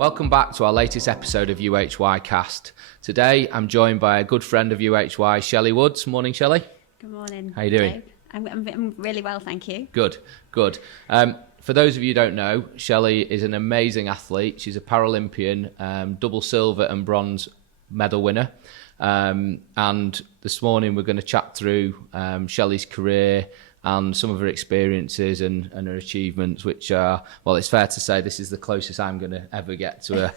Welcome back to our latest episode of UHY Cast. Today I'm joined by a good friend of UHY, Shelly Woods. Morning, Shelley. Good morning. How you doing? Dave. I'm really well, thank you. Good. For those of you who don't know, Shelley is an amazing athlete. She's a Paralympian, double silver and bronze medal winner. And this morning we're going to chat through Shelley's career and some of her experiences and her achievements, which are, well, it's fair to say this is the closest I'm going to ever get to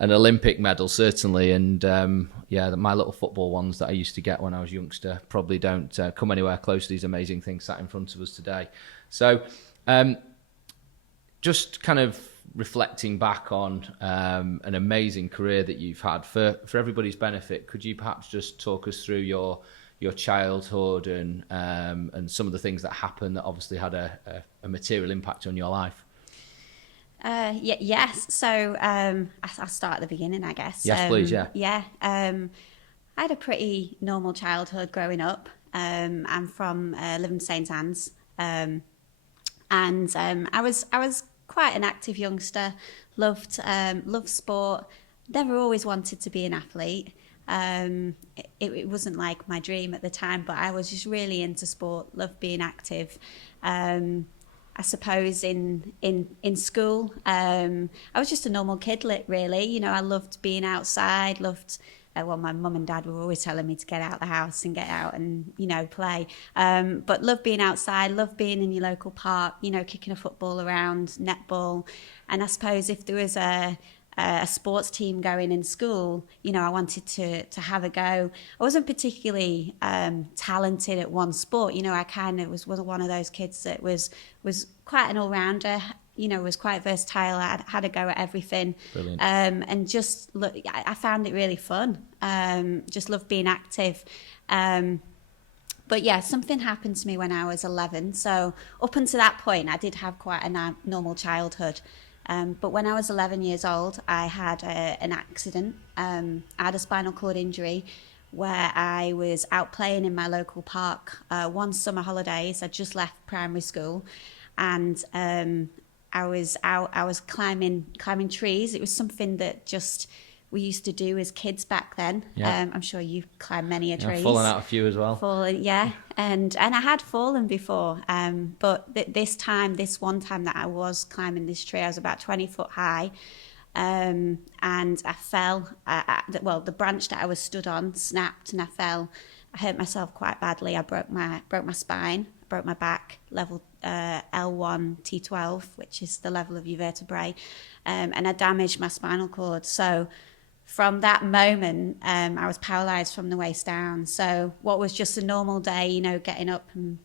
an Olympic medal, certainly. And my little football ones that I used to get when I was a youngster probably don't come anywhere close to these amazing things sat in front of us today. So just kind of reflecting back on an amazing career that you've had, for everybody's benefit, could you perhaps just talk us through your childhood and some of the things that happened that obviously had a material impact on your life? Yes. So I'll start at the beginning, I guess. Yes, please. Yeah. Yeah. I had a pretty normal childhood growing up. I'm from live in St Anne's, and I was quite an active youngster. Loved sport. Never always wanted to be an athlete. It wasn't like my dream at the time, but I was just really into sport, loved being active. I suppose in school, I was just a normal kid, really. You know, I loved being outside, my mum and dad were always telling me to get out of the house and get out and, play. But loved being outside, loved being in your local park, kicking a football around, netball. And I suppose if there was a sports team going in school, I wanted to have a go. I wasn't particularly talented at one sport. I kind of was one of those kids that was quite an all-rounder, was quite versatile. I had a go at everything. Brilliant. And just look, I found it really fun. Just loved being active. But yeah, something happened to me when I was 11. So up until that point, I did have quite a normal childhood. But when I was 11 years old, I had an accident. I had a spinal cord injury where I was out playing in my local park one summer holidays. I just left primary school, and I was climbing trees. It was something that just we used to do as kids back then. Yeah. I'm sure you've climbed many a trees. I've fallen out a few as well. Yeah. And I had fallen before, but this one time that I was climbing this tree, I was about 20 foot high, and I fell. The branch that I was stood on snapped, and I fell. I hurt myself quite badly. I broke my spine, broke my back, level L1 T12, which is the level of your vertebrae, and I damaged my spinal cord. So from that moment, I was paralysed from the waist down. So what was just a normal day, getting up and,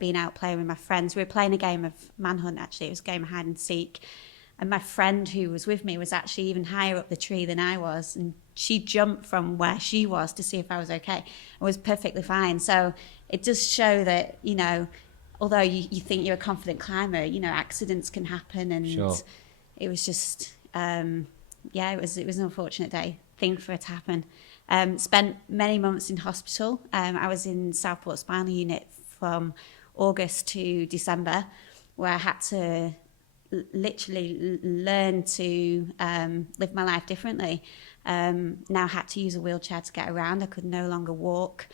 being out playing with my friends. We were playing a game of manhunt, actually. It was a game of hide and seek. And my friend who was with me was actually even higher up the tree than I was. And she jumped from where she was to see if I was okay. I was perfectly fine. So it does show that, although you think you're a confident climber, accidents can happen. And Sure. It was just... it was an unfortunate thing for it to happen. Spent many months in hospital. I was in Southport Spinal Unit from August to December, where I had to literally learn to live my life differently. Now had to use a wheelchair to get around. I could no longer walk.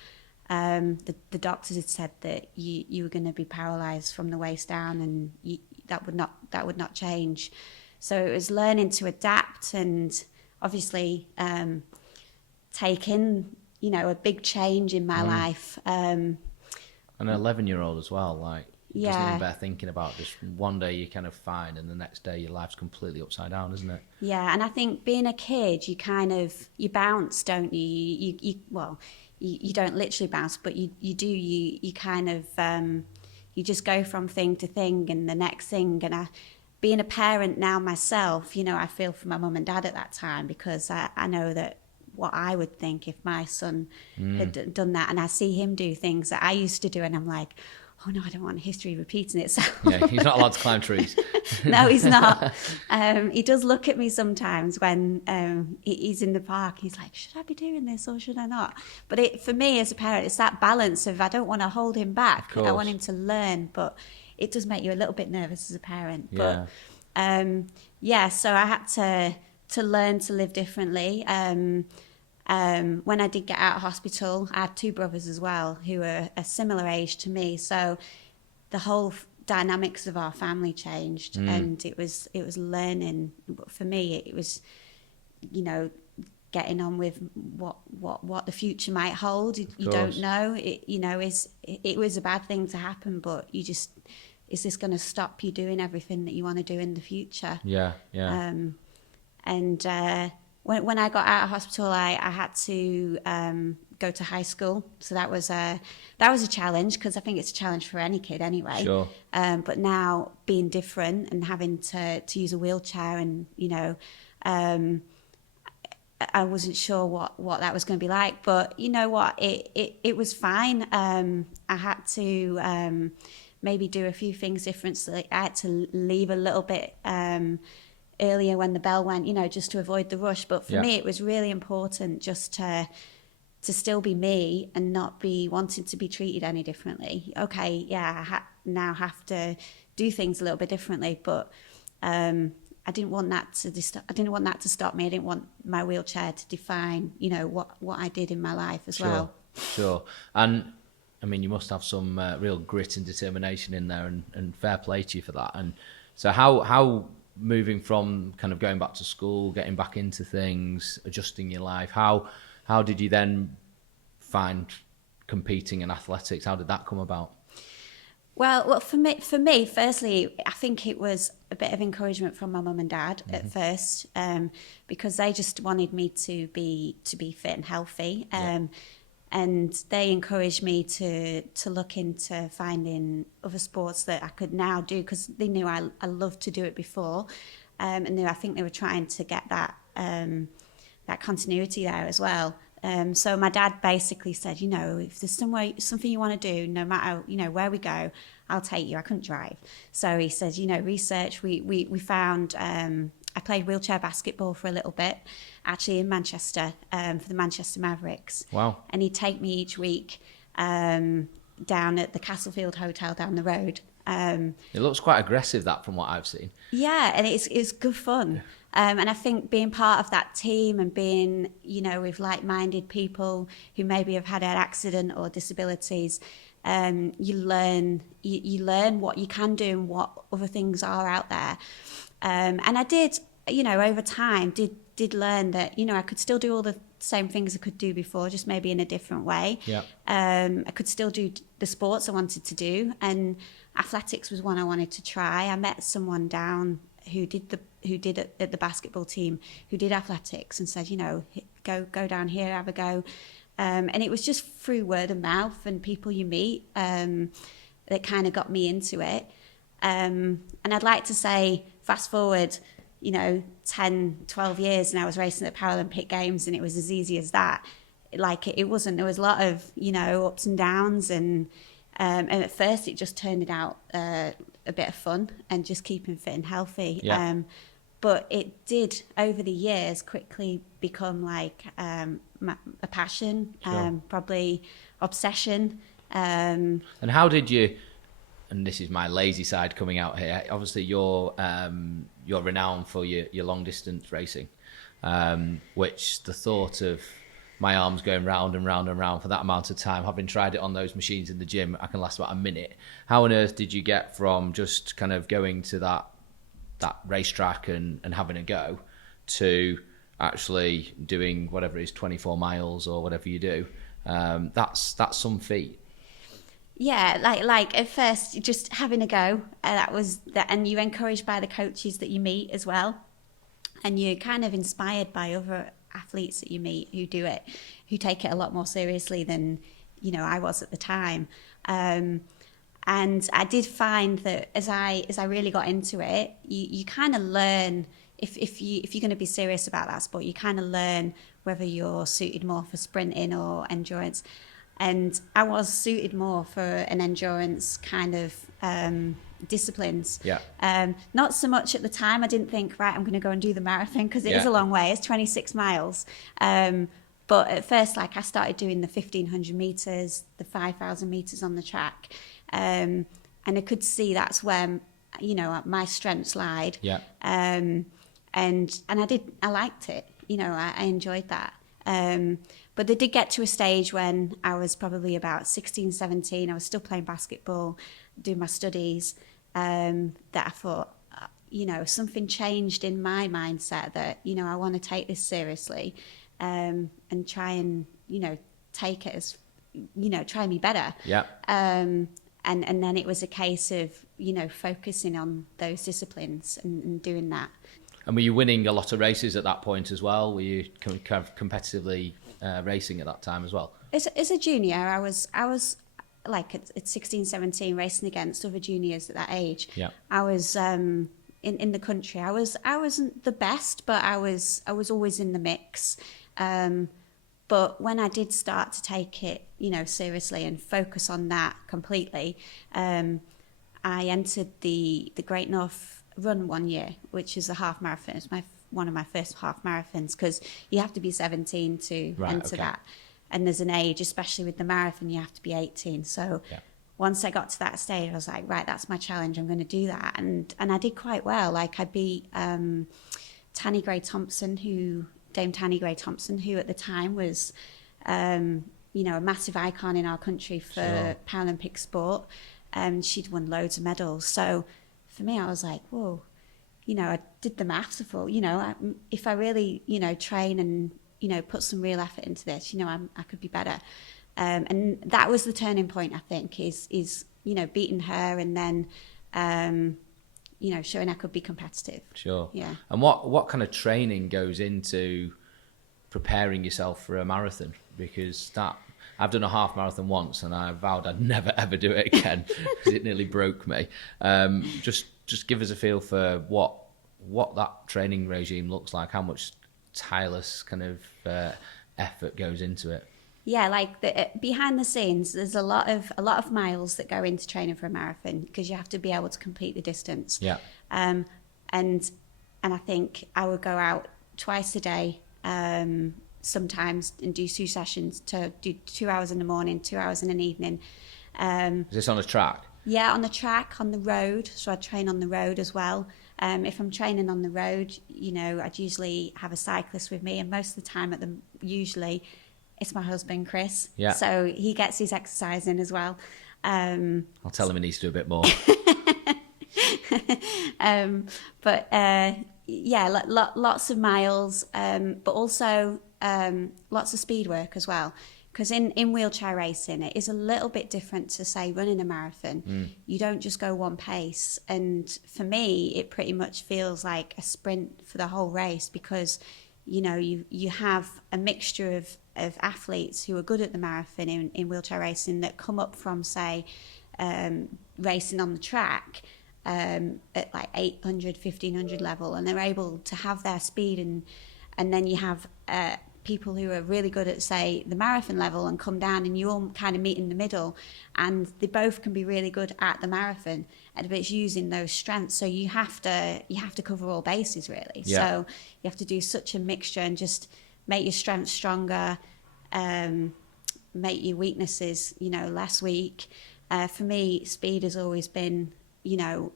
The doctors had said that you were going to be paralysed from the waist down, and that would not change. So it was learning to adapt and obviously taking, a big change in my life. And an 11-year-old as well, yeah. Doesn't even bear thinking about. Just one day you're kind of fine, and the next day your life's completely upside down, isn't it? Yeah, and I think being a kid, you bounce, don't you? You don't literally bounce, but you do. You kind of you just go from thing to thing and the next thing. And being a parent now myself, I feel for my mum and dad at that time, because I know that what I would think if my son had done that, and I see him do things that I used to do, and I'm like, oh no, I don't want history repeating itself. Yeah, he's not allowed to climb trees. No, he's not. He does look at me sometimes when he's in the park. He's like, should I be doing this or should I not? But for me as a parent, it's that balance of I don't want to hold him back. I want him to learn, but it does make you a little bit nervous as a parent. Yeah. But so I had to learn to live differently. When I did get out of hospital, I had 2 brothers as well who were a similar age to me. So the whole dynamics of our family changed, and it was learning. For me, it was, you know, getting on with what the future might hold. You don't know. It was a bad thing to happen, but you just, is this going to stop you doing everything that you want to do in the future? Yeah. When I got out of hospital, I had to go to high school. So that was a challenge, because I think it's a challenge for any kid anyway. Sure. But now being different and having to use a wheelchair, and I wasn't sure what that was going to be like. But you know what, it was fine. I had to maybe do a few things different. So I had to leave a little bit earlier when the bell went, just to avoid the rush. But for me, it was really important just to still be me and not be wanting to be treated any differently. Okay, yeah, I now have to do things a little bit differently, but I didn't want that to stop me. I didn't want my wheelchair to define, what I did in my life as well. Sure. And I mean, you must have some real grit and determination in there, and fair play to you for that. And so how moving from kind of going back to school, getting back into things, adjusting your life, how did you then find competing in athletics? How did that come about? Well, for me, firstly, I think it was a bit of encouragement from my mum and dad at first, because they just wanted me to be fit and healthy, and they encouraged me to look into finding other sports that I could now do, because they knew I loved to do it before, and I think they were trying to get that continuity there as well. So my dad basically said, if there's something you want to do, no matter, where we go, I'll take you. I couldn't drive. So he said, research. We found, I played wheelchair basketball for a little bit, actually in Manchester, for the Manchester Mavericks. Wow. And he'd take me each week down at the Castlefield Hotel down the road. It looks quite aggressive, that, from what I've seen. Yeah, and it's good fun. And I think being part of that team and being, with like-minded people who maybe have had an accident or disabilities, you learn what you can do and what other things are out there. And I did, over time, did learn that, I could still do all the same things I could do before, just maybe in a different way. Yeah. I could still do the sports I wanted to do, and athletics was one I wanted to try. I met someone down who did at the basketball team, who did athletics, and said, go down here, have a go. And it was just through word of mouth and people you meet that kind of got me into it. And I'd like to say, fast forward, 10, 12 years, and I was racing at Paralympic Games, and it was as easy as that. It wasn't. There was a lot of, ups and downs, and at first it just turned it out a bit of fun and just keeping fit and healthy. Yeah. But it did, over the years, quickly become a passion, sure. Probably obsession. And how did you, and this is my lazy side coming out here, obviously you're renowned for your long distance racing, which the thought of my arms going round and round and round for that amount of time, having tried it on those machines in the gym, I can last about a minute. How on earth did you get from just kind of going to that racetrack and having a go to actually doing whatever it is, 24 miles or whatever you do? That's some feat. Yeah, like at first just having a go, that was that, and you're encouraged by the coaches that you meet as well, and you're kind of inspired by other athletes that you meet who do it, who take it a lot more seriously than I was at the time. And I did find that as I really got into it, you kind of learn, if you're going to be serious about that sport, you kind of learn whether you're suited more for sprinting or endurance. And I was suited more for an endurance kind of disciplines. Yeah. Not so much at the time. I didn't think, right, I'm going to go and do the marathon, because it is a long way. It's 26 miles. But at first, I started doing the 1,500 meters, the 5,000 meters on the track. And I could see that's where, my strengths lied. Yeah. And I liked it. I enjoyed that. But they did get to a stage when I was probably about 16, 17. I was still playing basketball, doing my studies, that I thought, something changed in my mindset that, I want to take this seriously, and try and, take it as, try and be better. Yeah. And then it was a case of, focusing on those disciplines and doing that. And were you winning a lot of races at that point as well? Were you kind of competitively racing at that time as well? As a junior, I was like at 16, 17 racing against other juniors at that age. Yeah. I was in the country. I wasn't the best, but I was always in the mix. But when I did start to take it, seriously and focus on that completely, I entered the Great North Run one year, which is a half marathon. It's one of my first half marathons, because you have to be 17 to enter that. And there's an age, especially with the marathon, you have to be 18. So once I got to that stage, I was like, right, that's my challenge. I'm going to do that. And I did quite well. Like I beat Dame Tanni Grey-Thompson, who at the time was, a massive icon in our country for Paralympic sport. She'd won loads of medals. So for me, I was like, whoa, I did the maths. I thought, if I really, train and, put some real effort into this, I could be better. And that was the turning point, I think, is beating her and then, showing I could be competitive. Sure. Yeah. And what kind of training goes into preparing yourself for a marathon? Because I've done a half marathon once and I vowed I'd never ever do it again because it nearly broke me. Just give us a feel for what that training regime looks like, how much tireless kind of effort goes into it. Yeah, like behind the scenes, there's a lot of miles that go into training for a marathon, because you have to be able to complete the distance. Yeah. And I think I would go out twice a day, sometimes, and do 2 sessions, to do 2 hours in the morning, 2 hours in an evening. Is this on a track? Yeah, on the track, on the road. So I train on the road as well. If I'm training on the road, I'd usually have a cyclist with me, and most of the time usually it's my husband, Chris. Yeah. So he gets his exercise in as well. I'll tell him he needs to do a bit more. Lots of miles, but also lots of speed work as well. Because in wheelchair racing, it is a little bit different to, say, running a marathon. You don't just go one pace. And for me, it pretty much feels like a sprint for the whole race, because, you have a mixture of athletes who are good at the marathon in wheelchair racing that come up from, say, racing on the track at like 800, 1500 level, and they're able to have their speed. And then you have people who are really good at, say, the marathon level and come down, and you all kind of meet in the middle, and they both can be really good at the marathon, but it's using those strengths. So you have to cover all bases, really. Yeah. So you have to do such a mixture and just make your strengths stronger, make your weaknesses, less weak. For me, speed has always been, the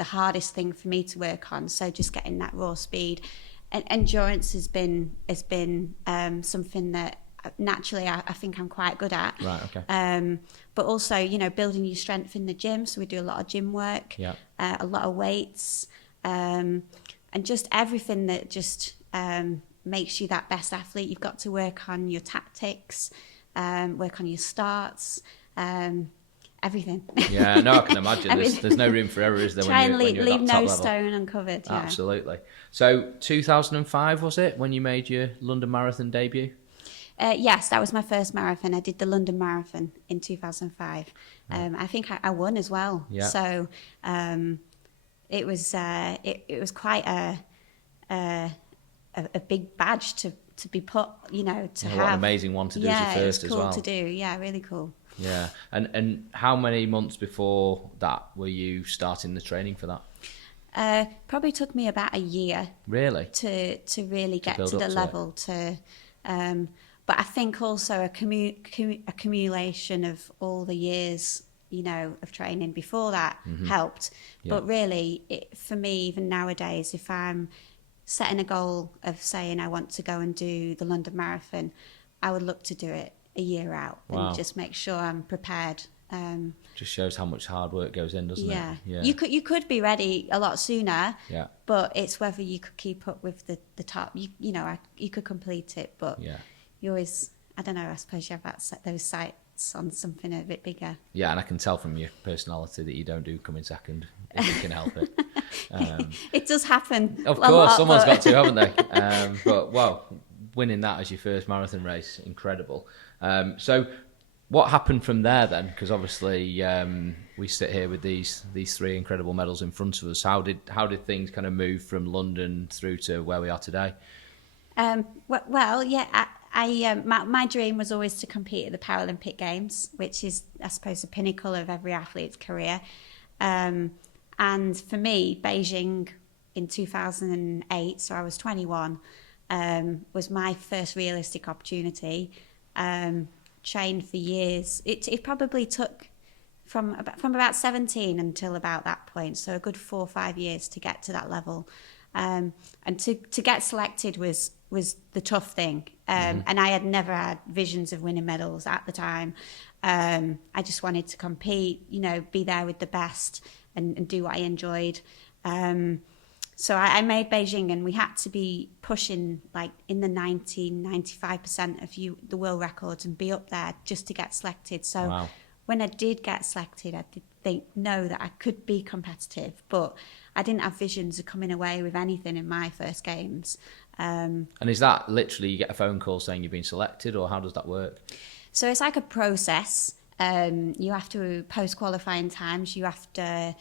hardest thing for me to work on. So just getting that raw speed. Endurance has been something that naturally I think I'm quite good at. Right. Okay. But also, building your strength in the gym. So we do a lot of gym work, a lot of weights, and just everything that just makes you that best athlete. You've got to work on your tactics, work on your starts, everything. Yeah, no, I can imagine. There's no room for error, is there? Try and when you're leave at that top no level. stone uncovered. Yeah. Absolutely. So 2005 was it when you made your London Marathon debut? Yes, that was my first marathon. I did the London Marathon in 2005. I think I won as well. Yeah. So it was quite a big badge to be put, to have. What an amazing one to do as your first as well. Yeah, it was cool to do. Yeah, really cool. Yeah. And how many months before that were you starting the training for that? Probably took me about a year. Really? To really get to the level but I think also accumulation of all the years, of training before that helped. Yeah. But really, for me, even nowadays, if I'm, setting a goal of saying I want to go and do the London Marathon, I would look to do it a year out and just make sure I'm prepared. Just shows how much hard work goes in, doesn't it? Yeah. You could be ready a lot sooner. Yeah. But it's whether you could keep up with the top. You could complete it, but you always, I don't know, I suppose you have that set those sights on something a bit bigger. Yeah, and I can tell from your personality that you don't do coming second if you can help it. It does happen. Of course, someone's got to, haven't they? But well, winning that as your first marathon race, incredible. So what happened from there then? Because obviously we sit here with these three incredible medals in front of us. How did things kind of move from London through to where we are today? My dream was always to compete at the Paralympic Games, which is, I suppose, the pinnacle of every athlete's career. And for me, Beijing in 2008, so I was 21, was my first realistic opportunity. Trained for years. It probably took from about 17 until about that point, so a good 4 or 5 years to get to that level. And to get selected was the tough thing. And I had never had visions of winning medals at the time. I just wanted to compete, be there with the best and do what I enjoyed. So I made Beijing, and we had to be pushing like in the 95% of the world records and be up there just to get selected. So when I did get selected, I did know that I could be competitive, but I didn't have visions of coming away with anything in my first games. And is that literally you get a phone call saying you've been selected, or how does that work? So it's like a process. You have to post qualifying times. You have to.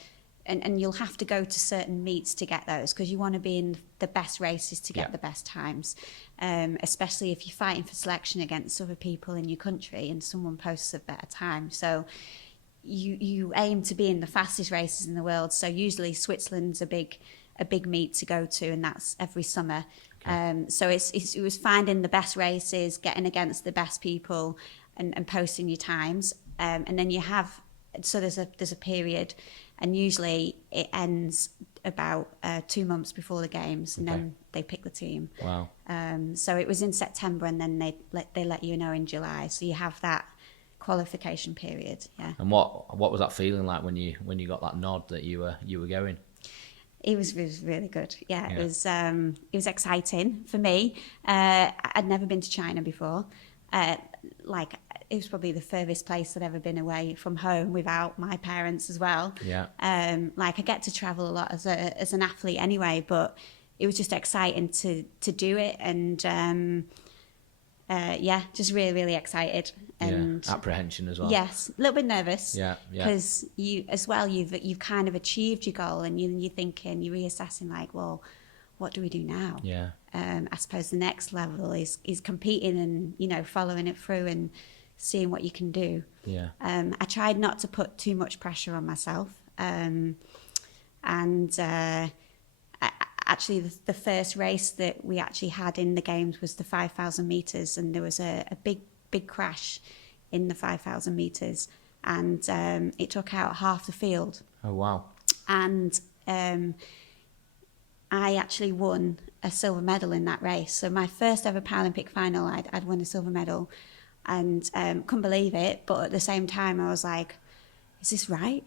And you'll have to go to certain meets to get those, because you want to be in the best races to get the best times, especially if you're fighting for selection against other people in your country and someone posts a better time. So you aim to be in the fastest races in the world. So usually Switzerland's a big meet to go to, and that's every summer. Okay. So it was finding the best races, getting against the best people, and posting your times. And then you have, so there's a period. And usually it ends about 2 months before the games, and then they pick the team. Wow. So it was in September, and then they let you know in July. So you have that qualification period. Yeah. And what was that feeling like when you got that nod that you were going? It was really good. Yeah. It was exciting for me. I'd never been to China before. It was probably the furthest place I'd ever been away from home without my parents as well. Yeah. I get to travel a lot as an athlete anyway, but it was just exciting to do it, and just really, really excited. And apprehension as well. Yes, a little bit nervous. Yeah. Because you've kind of achieved your goal, and you're thinking, you're reassessing like, well, what do we do now? Yeah. I suppose the next level is competing and following it through and seeing what you can do. Yeah. I tried not to put too much pressure on myself. Actually, the first race that we actually had in the games was the 5,000 meters, and there was a big crash in the 5,000 meters, and it took out half the field. Oh wow! And I actually won a silver medal in that race. So my first ever Paralympic final, I'd won a silver medal, and couldn't believe it. But at the same time, I was like, is this right?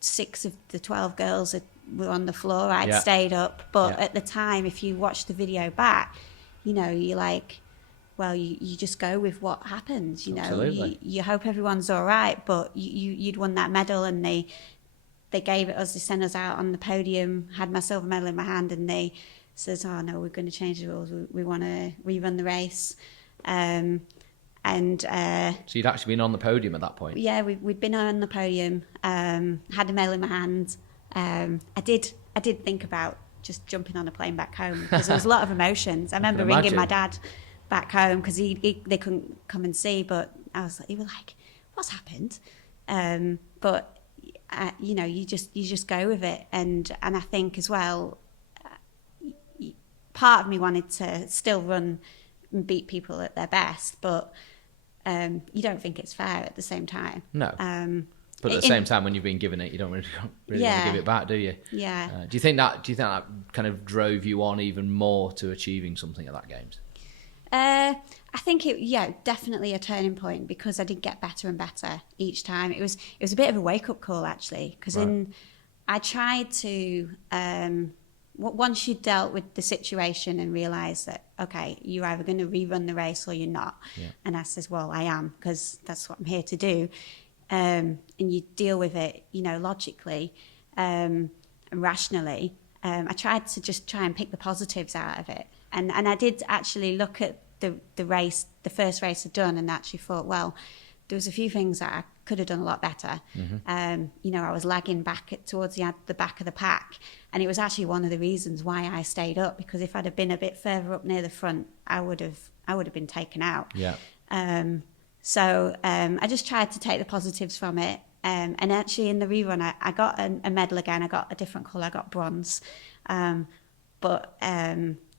6 of the 12 girls were on the floor. I'd stayed up. But at the time, if you watch the video back, you're like, well, you just go with what happens. Absolutely. You hope everyone's all right. But you'd won that medal, and they gave it us. They sent us out on the podium, had my silver medal in my hand, and they says, oh no, we're going to change the rules. We want to rerun the race. So you'd actually been on the podium at that point? Yeah, we'd been on the podium, had a medal in my hand. I did think about just jumping on a plane back home, because there was a lot of emotions. I remember ringing my dad back home, because they couldn't come and see, but he was like, what's happened? But you just go with it, and I think as well, part of me wanted to still run and beat people at their best, but you don't think it's fair at the same time. No. But at the same time, when you've been given it, you don't really want to give it back, do you? Yeah. Do you think that kind of drove you on even more to achieving something at that games? I think definitely a turning point, because I did get better and better each time. It was a bit of a wake up call, actually, because I tried to once you dealt with the situation and realised that, okay, you're either going to rerun the race or you're not. Yeah. And I says, well, I am, because that's what I'm here to do. And you deal with it, logically and rationally. I tried to just try and pick the positives out of it. And I did actually look at the race, the first race I'd done, and actually thought, well, there was a few things that I could have done a lot better. Mm-hmm. I was lagging back towards the back of the pack, and it was actually one of the reasons why I stayed up, because if I'd have been a bit further up near the front, I would have been taken out. Yeah. So I just tried to take the positives from it. And actually in the rerun, I got a medal again. I got a different colour. I got bronze. But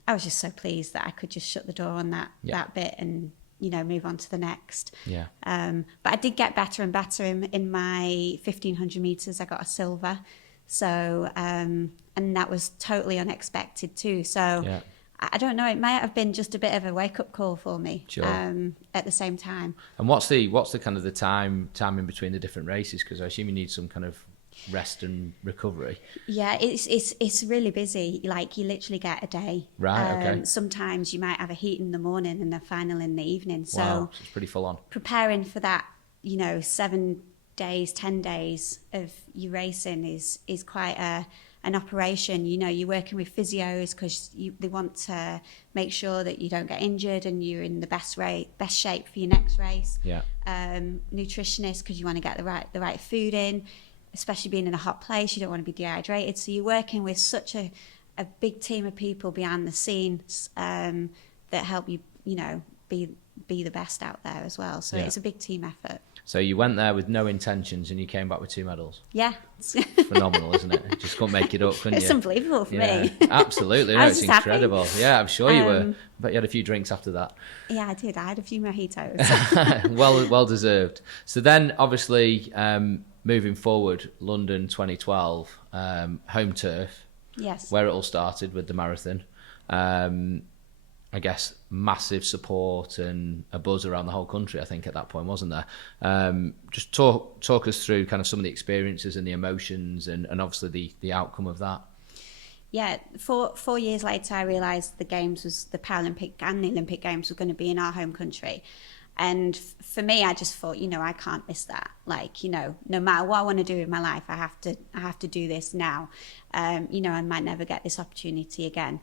I was just so pleased that I could just shut the door on that bit and, move on to the next. Yeah. But I did get better and better in my 1500 metres. I got a silver. So, and that was totally unexpected too. So I don't know, it might have been just a bit of a wake-up call for me. Sure. At the same time. And what's the kind of the time in between the different races? Because I assume you need some kind of rest and recovery. Yeah, it's really busy. Like, you literally get a day. Right. Okay. Sometimes you might have a heat in the morning and a final in the evening. So wow, it's pretty full on. Preparing for that, 7 days, 10 days of you racing is quite an operation. You're working with physios because they want to make sure that you don't get injured and you're in the best shape for your next race. Yeah. Nutritionists, because you want to get the right food in, especially being in a hot place. You don't want to be dehydrated. So you're working with such a big team of people behind the scenes that help you, be the best out there as well. So it's a big team effort. So you went there with no intentions and you came back with 2 medals. Yeah. Phenomenal, isn't it? You just couldn't make it up, couldn't you? It's unbelievable for me. Absolutely. No, it's incredible. Happy. Yeah, I'm sure you were. But you had a few drinks after that. Yeah, I did. I had a few mojitos. Well deserved. So then, obviously, moving forward, London 2012, home turf. Yes. Where it all started with the marathon. I guess massive support and a buzz around the whole country, I think, at that point, wasn't there? Just talk us through kind of some of the experiences and the emotions and obviously the outcome of that. Yeah, 4 years later, I realised the Paralympic and the Olympic Games were going to be in our home country. And for me, I just thought, I can't miss that. Like, no matter what I want to do in my life, I have to do this now. I might never get this opportunity again.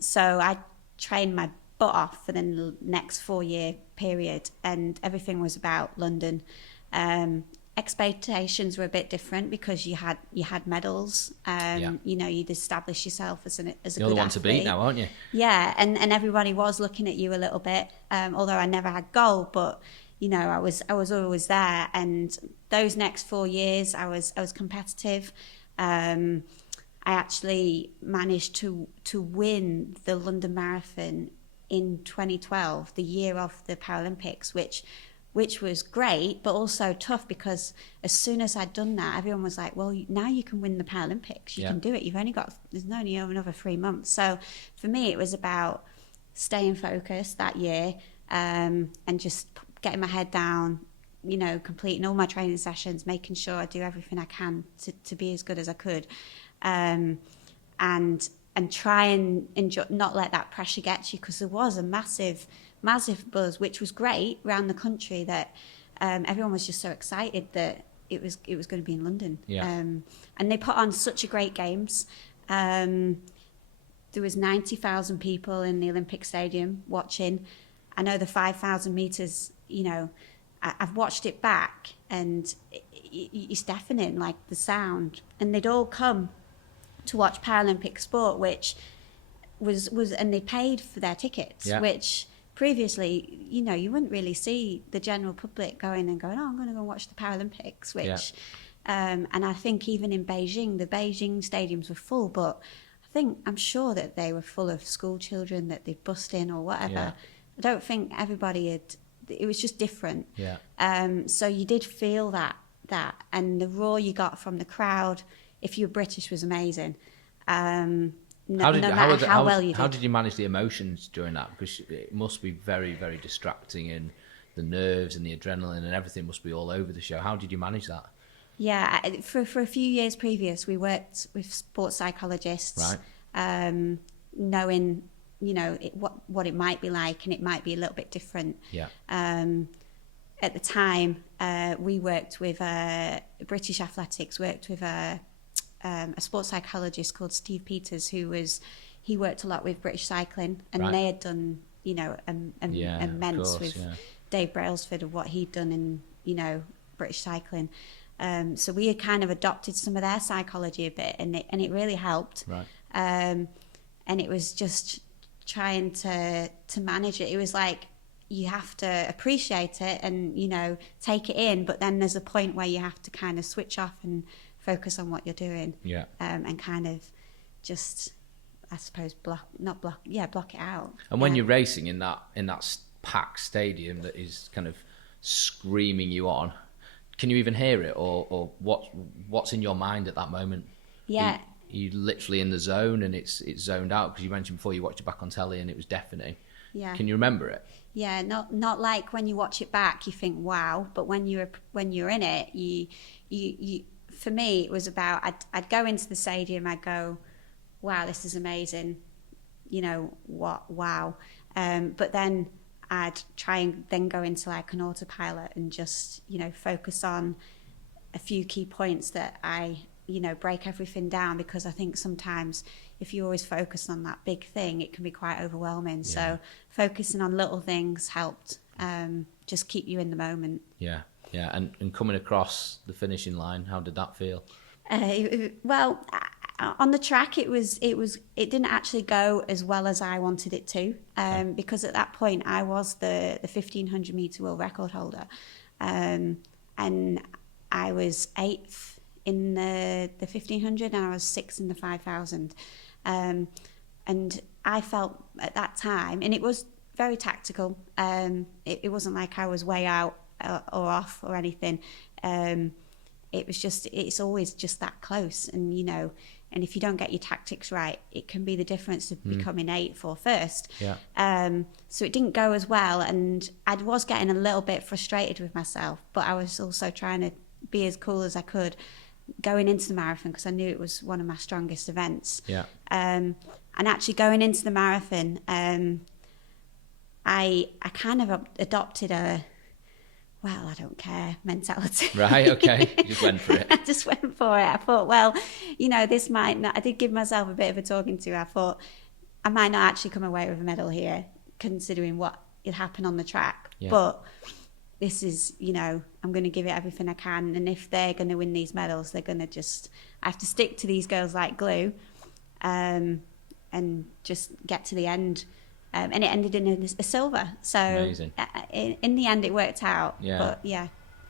So I trained my butt off for the next 4-year period, and everything was about London. Expectations were a bit different because you had medals. You'd established yourself as a good athlete. You're the one to beat now, aren't you? Yeah, and everybody was looking at you a little bit. Although I never had gold, but I was always there. And those next 4 years, I was competitive. I actually managed to win the London Marathon in 2012, the year of the Paralympics, which was great, but also tough, because as soon as I'd done that, everyone was like, well, now you can win the Paralympics. You can do it. There's only another 3 months. So for me, it was about staying focused that year and just getting my head down, completing all my training sessions, making sure I do everything I can to be as good as I could. And try and enjoy, not let that pressure get you, because there was a massive buzz, which was great around the country, that everyone was just so excited that it was going to be in London. Yeah. And they put on such a great games. There was 90,000 people in the Olympic Stadium watching. I know the 5,000 metres, I've watched it back, and it's deafening, like the sound. And they'd all come to watch Paralympic sport, which was and they paid for their tickets, which previously, you wouldn't really see the general public going, oh, I'm going to go watch the Paralympics, which, and I think even in Beijing, the Beijing stadiums were full, but I'm sure that they were full of school children that they'd bussed in or whatever. Yeah. I don't think everybody it was just different. Yeah. So you did feel that that, and the roar you got from the crowd, if you were British, was amazing. No matter how well you did. How did you manage the emotions during that? Because it must be very, very distracting, and the nerves and the adrenaline and everything must be all over the show. How did you manage that? Yeah, for a few years previous, we worked with sports psychologists, right? Knowing, what it might be like, and it might be a little bit different. Yeah. At the time, we worked with British Athletics, worked with a sports psychologist called Steve Peters, he worked a lot with British cycling, and right. they had done, immense with Dave Brailsford of what he'd done in, British cycling. So we had kind of adopted some of their psychology a bit, and it really helped. Right. And it was just trying to manage it. It was like, you have to appreciate it and, take it in, but then there's a point where you have to kind of switch off and focus on what you're doing. Yeah. And kind of just, I suppose, block it out. And when you're racing in that packed stadium that is kind of screaming you on, can you even hear it, or what's in your mind at that moment? Yeah. You literally in the zone, and it's zoned out, because you mentioned before you watched it back on telly and it was deafening. Yeah. Can you remember it? Yeah, not like when you watch it back you think wow, but when you're in it, you for me it was about, I'd go into the stadium, I'd go, wow, this is amazing, wow, but then I'd try and then go into like an autopilot and just focus on a few key points that I break everything down, because I think sometimes if you always focus on that big thing, it can be quite overwhelming. Yeah. So focusing on little things helped just keep you in the moment. Yeah. And coming across the finishing line, how did that feel? Well, on the track, it didn't actually go as well as I wanted it to, because at that point I was the 1500 meter world record holder, and I was 8th in the 1500 and I was 6th in the 5000, and I felt at that time, and it was very tactical, it wasn't like I was way out or off or anything, it was just, it's always just that close, and and if you don't get your tactics right, it can be the difference of becoming 8th or 1st. Yeah. So it didn't go as well, and I was getting a little bit frustrated with myself, but I was also trying to be as cool as I could going into the marathon, because I knew it was one of my strongest events. Yeah. And actually going into the marathon, I kind of adopted a, well, I don't care mentality. Right, okay. You just went for it. I just went for it. I thought, well, this might not, I did give myself a bit of a talking to. I thought I might not actually come away with a medal here, considering what had happened on the track. Yeah. But this is, I'm going to give it everything I can. And if they're going to win these medals, they're going to just, I have to stick to these girls like glue, and just get to the end. And it ended in a silver. So amazing. In the end, it worked out. Yeah. But yeah.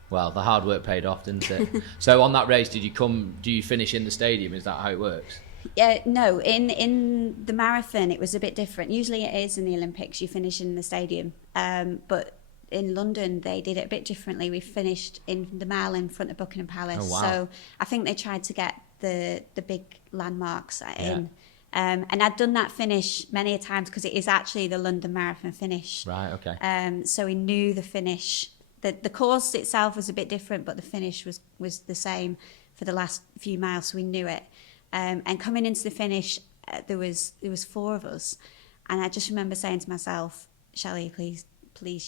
Well, the hard work paid off, didn't it? So on that race, do you finish in the stadium? Is that how it works? Yeah, no, in the marathon, it was a bit different. Usually it is in the Olympics, you finish in the stadium. But in London, they did it a bit differently. We finished in the Mall in front of Buckingham Palace. Oh, wow. So I think they tried to get the big landmarks in. And I'd done that finish many a times, because it is actually the London Marathon finish. Right, okay. So we knew the finish. The course itself was a bit different, but the finish was the same for the last few miles, so we knew it. And coming into the finish, there was 4 of us, and I just remember saying to myself, Shelly, please,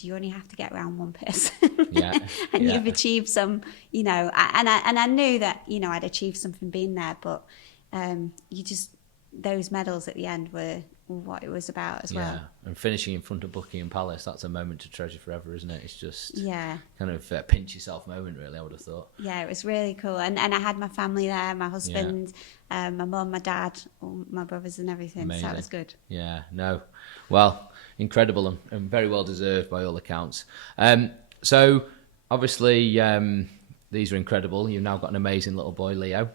you only have to get around one person. Yeah. And you've achieved some, and I knew that, I'd achieved something being there, but those medals at the end were what it was about as well. Yeah, and finishing in front of Buckingham Palace, that's a moment to treasure forever, isn't it? It's just kind of a pinch yourself moment, really, I would have thought. Yeah, it was really cool. And I had my family there, my husband, my mum, my dad, all my brothers and everything. Amazing. So it was good. Yeah, no. Well, incredible and very well deserved by all accounts. So, obviously, these are incredible. You've now got an amazing little boy, Leo.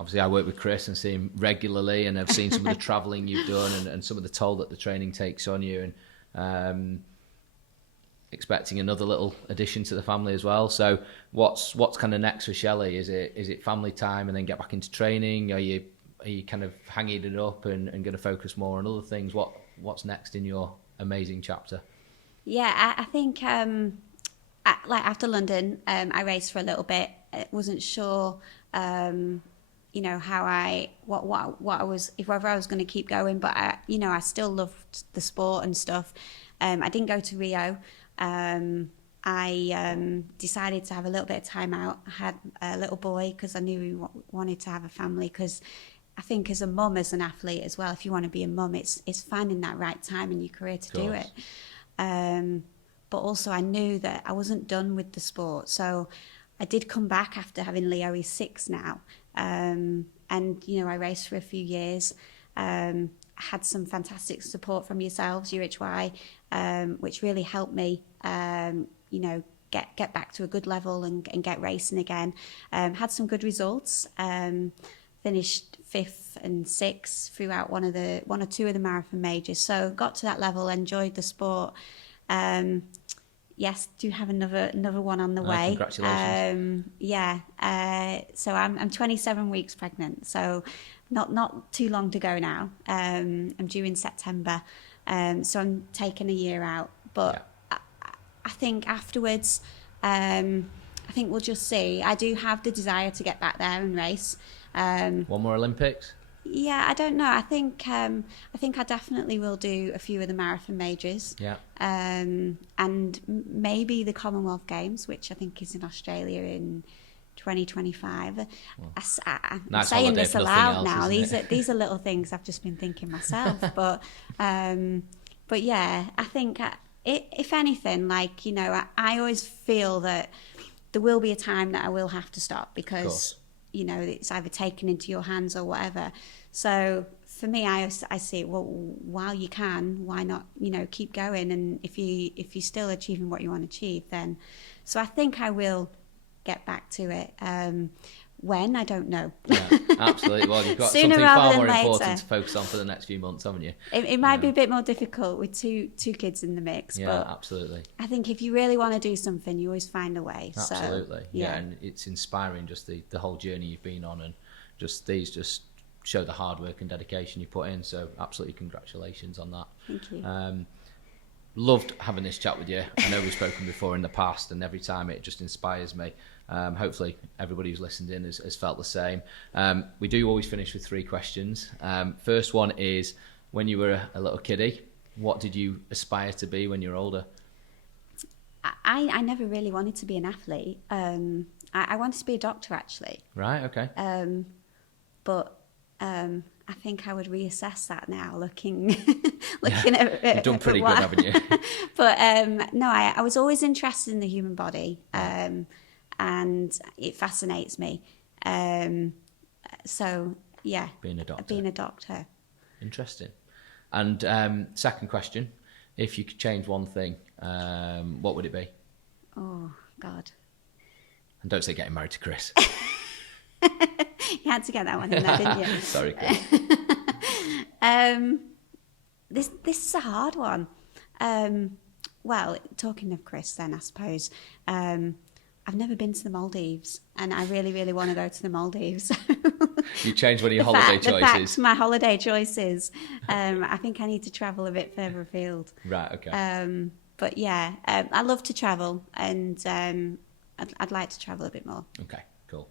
Obviously, I work with Chris and see him regularly, and I've seen some of the travelling you've done and some of the toll that the training takes on you. And expecting another little addition to the family as well. So what's kind of next for Shelly? Is it family time and then get back into training? Are you kind of hanging it up and going to focus more on other things? What's next in your amazing chapter? Yeah, I think like after London, I raced for a little bit. I wasn't sure, how what I was, if whether I was going to keep going, but I still loved the sport and stuff. I didn't go to Rio. I decided to have a little bit of time out. I had a little boy because I knew he wanted to have a family, because I think as a mum, as an athlete as well, if you want to be a mum, it's finding that right time in your career to do it. But also I knew that I wasn't done with the sport. So I did come back after having Leo. He's 6 now. And, I raced for a few years. Had some fantastic support from yourselves, UHY, which really helped me, get back to a good level and get racing again. Had some good results. Finished 5th and 6th throughout one or two of the marathon majors. So got to that level, enjoyed the sport. Yes, do have another one on the way. Congratulations. So I'm 27 weeks pregnant, so not too long to go now. I'm due in September, so I'm taking a year out. But I think afterwards, I think we'll just see. I do have the desire to get back there and race. One more Olympics? Yeah, I don't know. I think I definitely will do a few of the marathon majors. Yeah. And maybe the Commonwealth Games, which I think is in Australia in 2025. Well, I'm nice saying this aloud now. Isn't These are little things I've just been thinking myself. But yeah, I think if anything, I always feel that there will be a time that I will have to stop, because it's either taken into your hands or whatever. So for me, I see it, well, while you can, why not, keep going? And if you're still achieving what you want to achieve, then, so I think I will get back to it. When, I don't know. Yeah, absolutely. Well, you've got Sooner something far more later. important to focus on for the next few months, haven't you? It might be a bit more difficult with two kids in the mix. Yeah, but absolutely. I think if you really want to do something, you always find a way. Absolutely. So, yeah, and it's inspiring, just the whole journey you've been on, and just show the hard work and dedication you put in. So absolutely congratulations on that. Thank you. Loved having this chat with you. I know we've spoken before in the past, and every time it just inspires me. Hopefully everybody who's listened in has felt the same. We do always finish with 3 questions. First one is, when you were a little kiddie, what did you aspire to be when you were older? I never really wanted to be an athlete. I wanted to be a doctor, actually. Right, okay. But I think I would reassess that now, looking at You've done pretty good, haven't you? But no, I was always interested in the human body, and it fascinates me. So yeah, being a doctor. Interesting. And second question, if you could change one thing, what would it be? Oh God! And don't say getting married to Chris. You had to get that one in there, didn't you? Sorry, Chris. This is a hard one. Well, talking of Chris, then I suppose I've never been to the Maldives, and I really, really want to go to the Maldives. You changed one of your holiday choices. My holiday choices. I think I need to travel a bit further afield. Right. Okay. But yeah, I love to travel, and I'd like to travel a bit more. Okay. Cool.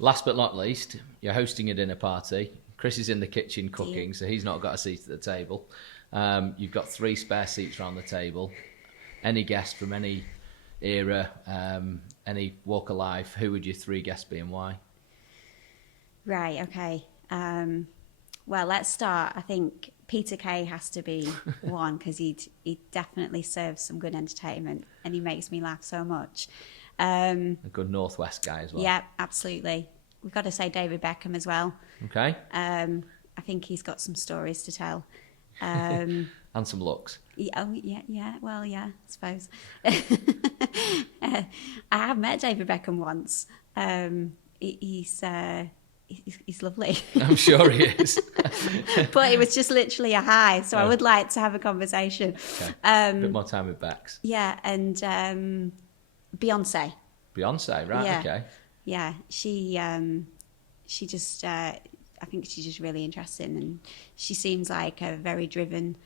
Last but not least, you're hosting a dinner party. Chris is in the kitchen cooking, so he's not got a seat at the table. You've got 3 spare seats around the table. Any guest from any era, any walk of life, who would your 3 guests be and why? Right, okay. Well, let's start. I think Peter Kay has to be one, because he definitely serves some good entertainment, and he makes me laugh so much. A good Northwest guy as well. Yeah, absolutely. We've got to say David Beckham as well. Okay. I think he's got some stories to tell. And some looks. Yeah. Well, yeah, I suppose. I have met David Beckham once. He's he's lovely. I'm sure he is. But it was just literally a hi. So I would like to have a conversation. Okay. A bit more time with Bex. Yeah, and Beyonce. Beyonce, right? Yeah. Okay. Yeah, she just I think she's just really interesting, and she seems like a very driven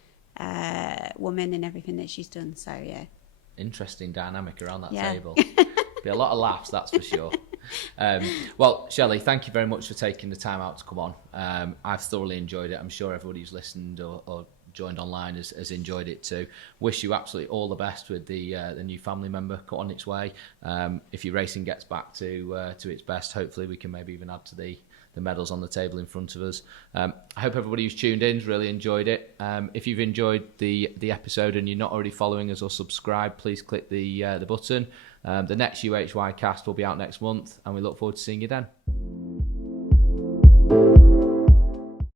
woman in everything that she's done. So yeah. Interesting dynamic around that Yeah. table. Be a lot of laughs, that's for sure. Well, Shelley, thank you very much for taking the time out to come on. I've thoroughly enjoyed it. I'm sure everybody who's listened or joined online has enjoyed it too. Wish you absolutely all the best with the new family member on its way. If your racing gets back to its best, hopefully we can maybe even add to the medals on the table in front of us. I hope everybody who's tuned in has really enjoyed it. If you've enjoyed the episode and you're not already following us or subscribed, please click the button. The next UHY Cast will be out next month, and we look forward to seeing you then.